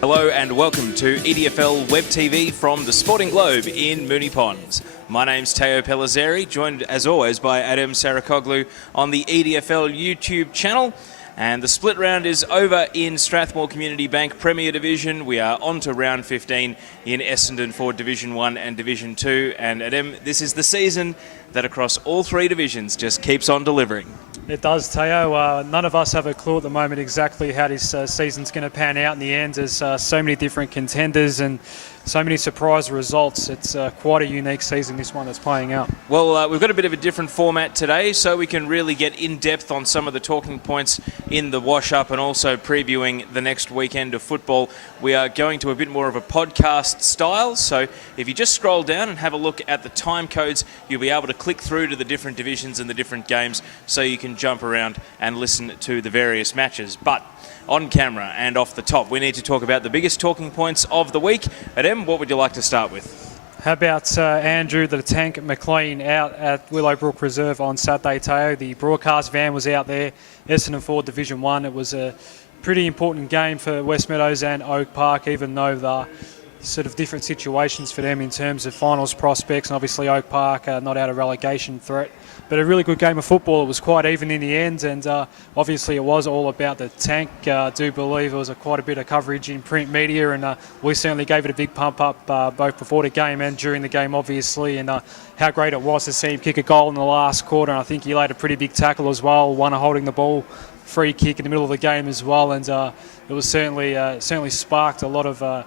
Hello and welcome to EDFL Web TV from the Sporting Globe in Moonee Ponds. My name's Pellizzeri, joined as always by Adem Saricaoglu on the EDFL YouTube channel. And the split round is over in Strathmore Community Bank Premier Division. We are on to round 15 in Essendon for Division 1 and Division 2. And Adem, this is the season that across all three divisions just keeps on delivering. It does, Teo. None of us have a clue at the moment exactly how this season's going to pan out in the end. There's so many different contenders and so many surprise results. It's quite a unique season, this one that's playing out. Well, we've got a bit of a different format today, so we can really get in depth on some of the talking points in the wash-up and also previewing the next weekend of football. We are going to a bit more of a podcast style, so if you just scroll down and have a look at the time codes, you'll be able to click through to the different divisions and the different games so you can jump around and listen to the various matches. But on camera and off the top, we need to talk about the biggest talking points of the week. Adem, what would you like to start with? How about Andrew the Tank McLean out at Willowbrook Reserve on Saturday, Teo? The broadcast van was out there, Essendon 4 Division 1. It was a pretty important game for West Meadows and Oak Park, even though the sort of different situations for them in terms of finals prospects, and obviously Oak Park not out of relegation threat. But a really good game of football. It was quite even in the end, and obviously it was all about the Tank. I do believe there was quite a bit of coverage in print media, and we certainly gave it a big pump up both before the game and during the game, obviously, and how great it was to see him kick a goal in the last quarter. And I think he laid a pretty big tackle as well, one holding the ball, free kick in the middle of the game as well, and it was certainly sparked a lot of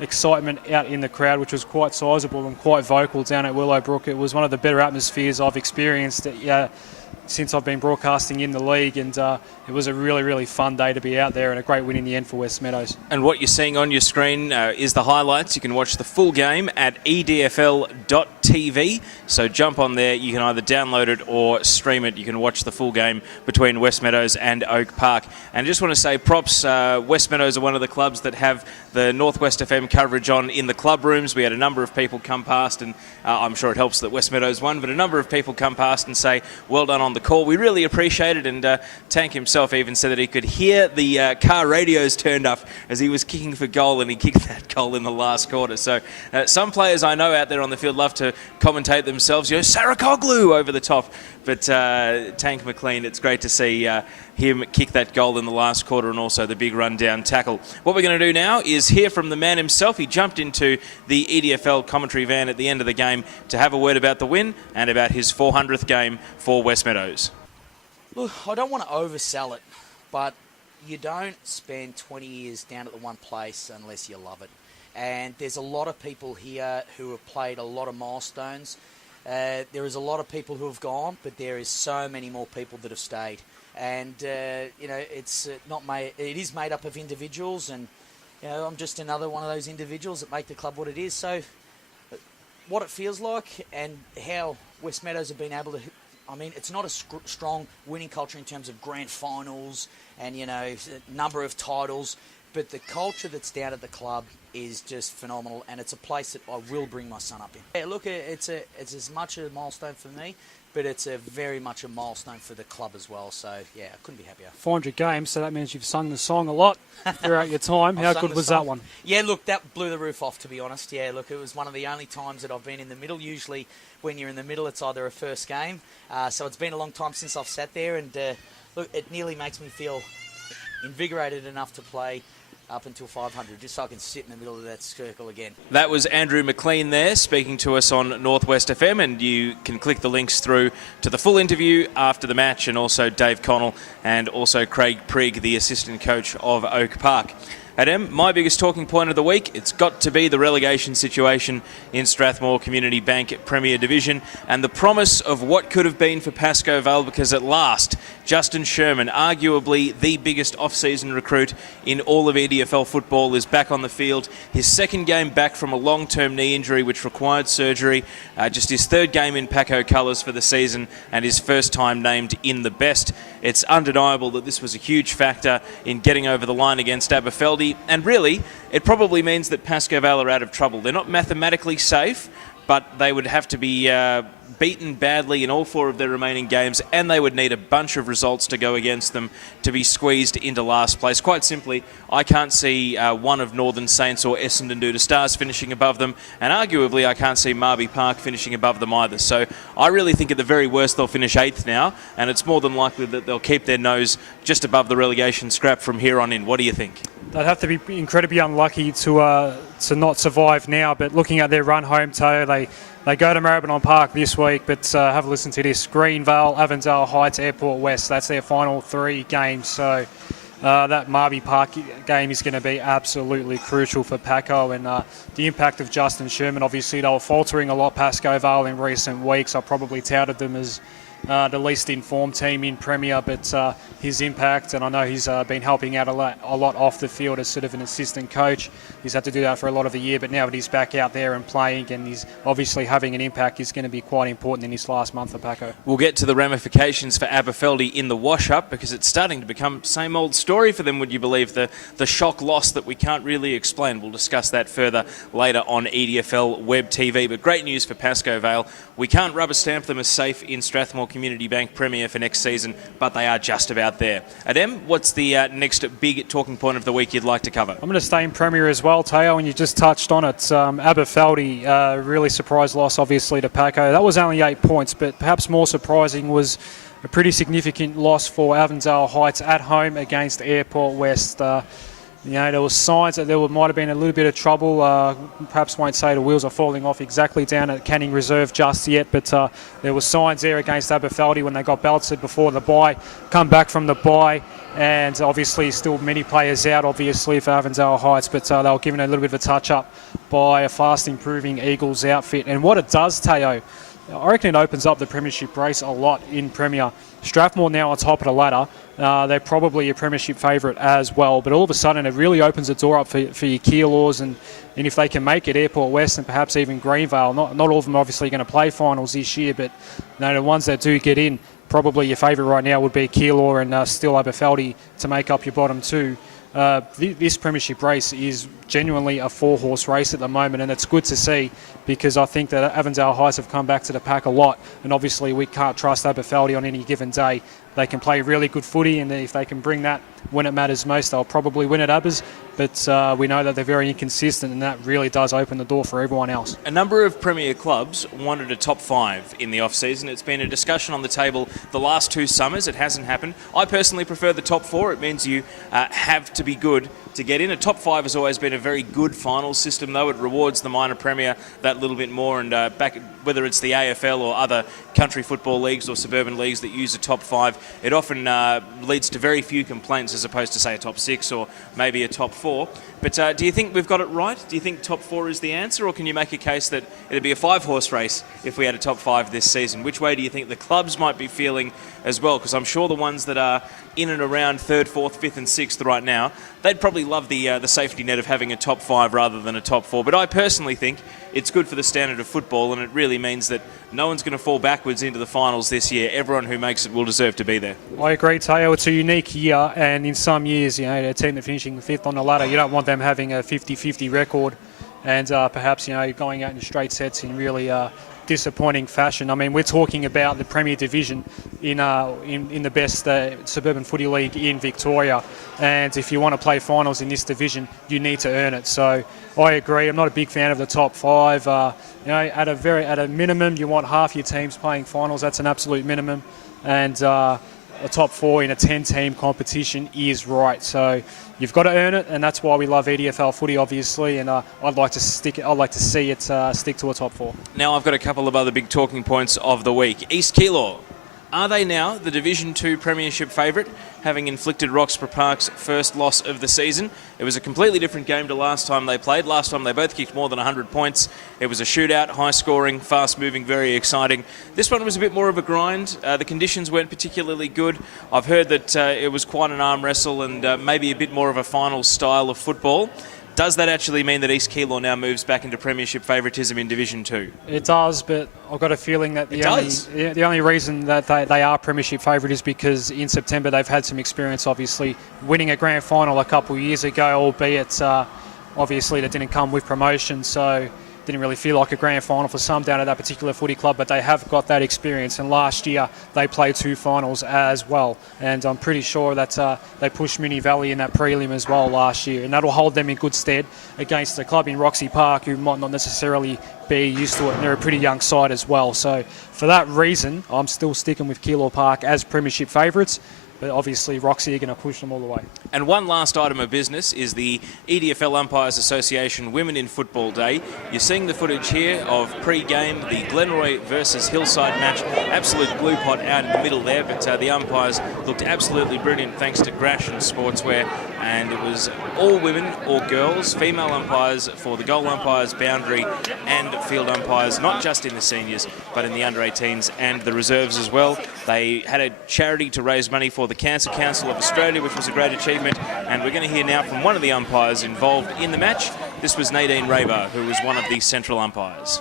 excitement out in the crowd, which was quite sizable and quite vocal down at Willowbrook. It was one of the better atmospheres I've experienced since I've been broadcasting in the league, and it was a really, really fun day to be out there and a great win in the end for West Meadows. And what you're seeing on your screen is the highlights. You can watch the full game at EDFL.TV, so jump on there. You can either download it or stream it. You can watch the full game between West Meadows and Oak Park. And I just want to say props, West Meadows are one of the clubs that have the Northwest FM coverage on in the club rooms. We had a number of people come past, and I'm sure it helps that West Meadows won, but a number of people come past and say, well done on the call. We really appreciate it, and Tank himself even said that he could hear the car radios turned up as he was kicking for goal, and he kicked that goal in the last quarter. So some players I know out there on the field love to commentate themselves, Saricaoglu over the top, but Tank McLean, it's great to see him kick that goal in the last quarter and also the big run-down tackle. What we're going to do now is hear from the man himself. He jumped into the EDFL commentary van at the end of the game to have a word about the win and about his 400th game for West Meadows. Look, I don't want to oversell it, but you don't spend 20 years down at the one place unless you love it. And there's a lot of people here who have played a lot of milestones. There is a lot of people who have gone, but there is so many more people that have stayed. And it's it is made up of individuals, and I'm just another one of those individuals that make the club what it is. So what it feels like and how West Meadows have been able to, it's not a strong winning culture in terms of grand finals and number of titles, but the culture that's down at the club is just phenomenal, and it's a place that I will bring my son up in. Yeah, look, it's as much a milestone for me, but it's very much a milestone for the club as well. So, yeah, I couldn't be happier. 400 games, so that means you've sung the song a lot throughout your time. How good was that one? Yeah, look, that blew the roof off, to be honest. Yeah, look, it was one of the only times that I've been in the middle. Usually when you're in the middle, it's either a first game. So it's been a long time since I've sat there, and look, it nearly makes me feel invigorated enough to play up until 500, just so I can sit in the middle of that circle again. That was Andrew McLean there speaking to us on Northwest FM, and you can click the links through to the full interview after the match, and also Dave Connell and also Craig Prigg, the assistant coach of Oak Park. Adem, my biggest talking point of the week, it's got to be the relegation situation in Strathmore Community Bank Premier Division and the promise of what could have been for Pascoe Vale, because at last, Justin Sherman, arguably the biggest off-season recruit in all of EDFL football, is back on the field. His second game back from a long-term knee injury which required surgery, just his third game in Paco colours for the season, and his first time named in the best. It's undeniable that this was a huge factor in getting over the line against Aberfeldy. And really, it probably means that Pascoe Vale are out of trouble. They're not mathematically safe, but they would have to be beaten badly in all 4 of their remaining games, and they would need a bunch of results to go against them to be squeezed into last place. Quite simply, I can't see one of Northern Saints or Essendon Doodle Stars finishing above them, and arguably I can't see Marby Park finishing above them either. So I really think at the very worst they'll finish 8th now, and it's more than likely that they'll keep their nose just above the relegation scrap from here on in. What do you think? They'd have to be incredibly unlucky to not survive now, but looking at their run home, Teo, they go to Maribyrnong Park this week, but have a listen to this. Greenvale, Avondale Heights, Airport West. That's their final 3 games. So that Marby Park game is going to be absolutely crucial for Paco, and the impact of Justin Sherman. Obviously, they were faltering a lot, Pascoe Vale, in recent weeks. I probably touted them as the least informed team in Premier, but his impact, and I know he's been helping out a lot off the field as sort of an assistant coach. He's had to do that for a lot of the year, but now that he's back out there and playing and he's obviously having an impact, is going to be quite important in this last month for Paco. We'll get to the ramifications for Aberfeldy in the wash-up, because it's starting to become same old story for them, would you believe, the shock loss that we can't really explain. We'll discuss that further later on EDFL Web TV, but great news for Pascoe Vale. We can't rubber stamp them as safe in Strathmore Community Bank Premier for next season, but they are just about there. Adem, what's the next big talking point of the week you'd like to cover? I'm going to stay in Premier as well, Teo, and you just touched on it. Aberfeldy, really surprise loss, obviously, to Paco. That was only 8 points, but perhaps more surprising was a pretty significant loss for Avondale Heights at home against Airport West. There were signs that there might have been a little bit of trouble. Perhaps won't say the wheels are falling off exactly down at Canning Reserve just yet, but there were signs there against Aberfeldy when they got belted before the bye. Come back from the bye, and obviously still many players out, obviously, for Avondale Heights, but they were given a little bit of a touch-up by a fast-improving Eagles outfit. And what it does, Teo, I reckon it opens up the premiership race a lot in Premier. Strathmore now on top of the ladder. They're probably a premiership favourite as well, but all of a sudden it really opens the door up for your Keilors, and if they can make it, Airport West and perhaps even Greenvale. Not all of them obviously going to play finals this year, but the ones that do get in, probably your favourite right now would be Keilor and still Aberfeldy to make up your bottom 2. This premiership race is genuinely a 4-horse race at the moment, and it's good to see, because I think that Avondale Heights have come back to the pack a lot, and obviously we can't trust Aberfeldy on any given day. They can play really good footy, and if they can bring that when it matters most, they'll probably win at Abbas, but we know that they're very inconsistent, and that really does open the door for everyone else. A number of Premier clubs wanted a top 5 in the off-season. It's been a discussion on the table the last 2 summers. It hasn't happened. I personally prefer the top 4. It means you have to be good to get in. A top 5 has always been a very good finals system, though. It rewards the minor Premier that little bit more, and whether it's the AFL or other country football leagues or suburban leagues that use a top 5, it often leads to very few complaints as opposed to, say, a top 6 or maybe a top 4. But do you think we've got it right? Do you think top 4 is the answer, or can you make a case that it'd be a 5-horse race if we had a top 5 this season? Which way do you think the clubs might be feeling as well? Because I'm sure the ones that are in and around 3rd, 4th, 5th and 6th right now, they'd probably love the safety net of having a top 5 rather than a top 4. But I personally think it's good for the standard of football, and it really means that no one's going to fall backwards into the finals this year. Everyone who makes it will deserve to be there. I agree, Teo. It's a unique year, and in some years, a team that finishing 5th on the ladder, you don't want them having a 50-50 record and perhaps, going out in straight sets in really disappointing fashion. I mean, we're talking about the Premier Division in the best suburban footy league in Victoria, and if you want to play finals in this division, you need to earn it. So I agree. I'm not a big fan of the top 5. At a minimum, you want half your teams playing finals. That's an absolute minimum, and a top 4 in a 10-team competition is right. So you've got to earn it, and that's why we love EDFL footy, obviously. And I'd like to see it stick to a top 4. Now I've got a couple of other big talking points of the week. East Keilor. Are they now the Division 2 Premiership favourite, having inflicted Roxburgh Park's first loss of the season? It was a completely different game to last time they played. Last time they both kicked more than 100 points. It was a shootout, high-scoring, fast-moving, very exciting. This one was a bit more of a grind. The conditions weren't particularly good. I've heard that it was quite an arm wrestle and maybe a bit more of a final style of football. Does that actually mean that East Keilor now moves back into premiership favouritism in Division 2? It does, but I've got a feeling that the only reason that they are premiership favourite is because in September they've had some experience, obviously, winning a grand final a couple of years ago, albeit obviously that didn't come with promotion. So didn't really feel like a grand final for some down at that particular footy club, but they have got that experience. And last year they played 2 finals as well, and I'm pretty sure that they pushed Moonee Valley in that prelim as well last year, and that'll hold them in good stead against a club in Roxburgh Park who might not necessarily be used to it, and they're a pretty young side as well. So for that reason, I'm still sticking with Keilor Park as premiership favourites, but obviously Roxy are going to push them all the way. And one last item of business is the EDFL Umpires Association Women in Football Day. You're seeing the footage here of pre-game, the Glenroy versus Hillside match. Absolute glue pot out in the middle there, but the umpires looked absolutely brilliant thanks to Grash and Sportswear, and it was all women or girls, female umpires for the goal umpires, boundary and field umpires, not just in the seniors, but in the under-18s and the reserves as well. They had a charity to raise money for the Cancer Council of Australia, which was a great achievement, and we're going to hear now from one of the umpires involved in the match. This was Nadine Rabah, who was one of the central umpires.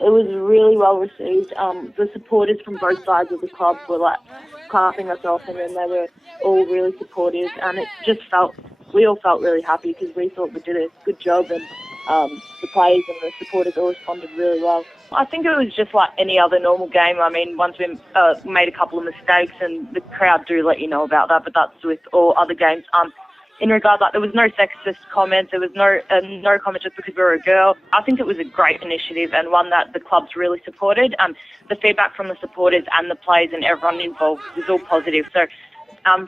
It was really well received. The supporters from both sides of the club were like clapping us off, and then they were all really supportive, and it just we all felt really happy because we thought we did a good job, and the players and the supporters all responded really well. I think it was just like any other normal game. I mean, once we made a couple of mistakes, and the crowd do let you know about that, but that's with all other games. In regard, like, there was no sexist comments, there was no comment just because we were a girl. I think it was a great initiative and one that the club's really supported. The feedback from the supporters and the players and everyone involved was all positive. So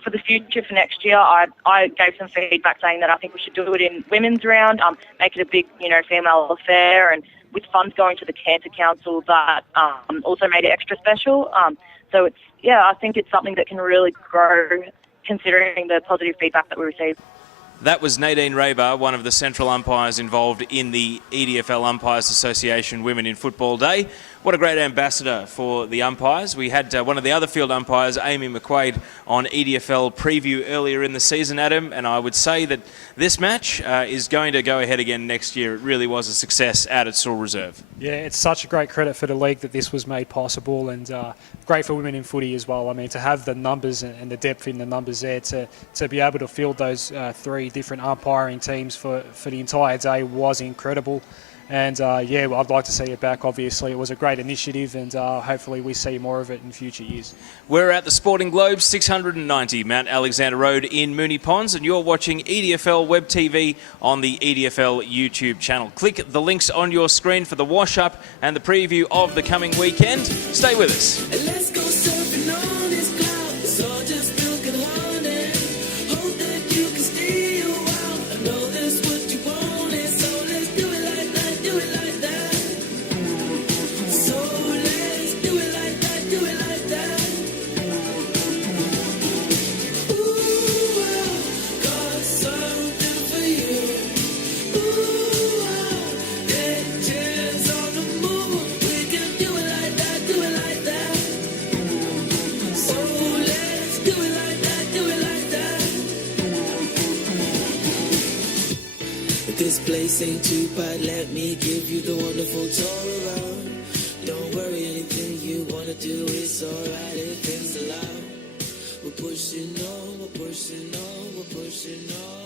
for the future, for next year, I gave some feedback saying that I think we should do it in women's round, make it a big, female affair, and with funds going to the Cancer Council that also made it extra special. So I think it's something that can really grow considering the positive feedback that we received. That was Nadine Rabah, one of the central umpires involved in the EDFL Umpires Association Women in Football Day. What a great ambassador for the umpires. We had one of the other field umpires, Amy McQuaid, on EDFL Preview earlier in the season, Adem, and I would say that this match is going to go ahead again next year. It really was a success out at Saul Reserve. Yeah, it's such a great credit for the league that this was made possible, and great for women in footy as well. I mean, to have the numbers and the depth in the numbers there, to be able to field those 3 different umpiring teams for the entire day was incredible. And I'd like to see it back, obviously. It was a great initiative, and hopefully we see more of it in future years. We're at the Sporting Globe, 690 Mount Alexander Road in Moonee Ponds, and you're watching EDFL Web TV on the EDFL YouTube channel. Click the links on your screen for the wash-up and the preview of the coming weekend. Stay with us. Let's go surfing on this cloud. It's all just milk and honey. Hope that you can stay a while. I know that's what you wanted, so let's do it like that, do it like that. So let's do it like that, do it like that. Ooh, got something for you. Ooh, get chairs on the move. We can do it like that, do it like that. So let's do it like that, do it like that. If this place ain't too bad, let me give you the wonderful tour around. Don't worry, anything you wanna do, it's alright if things allowed. We're pushing on, we're pushing on, we're pushing on.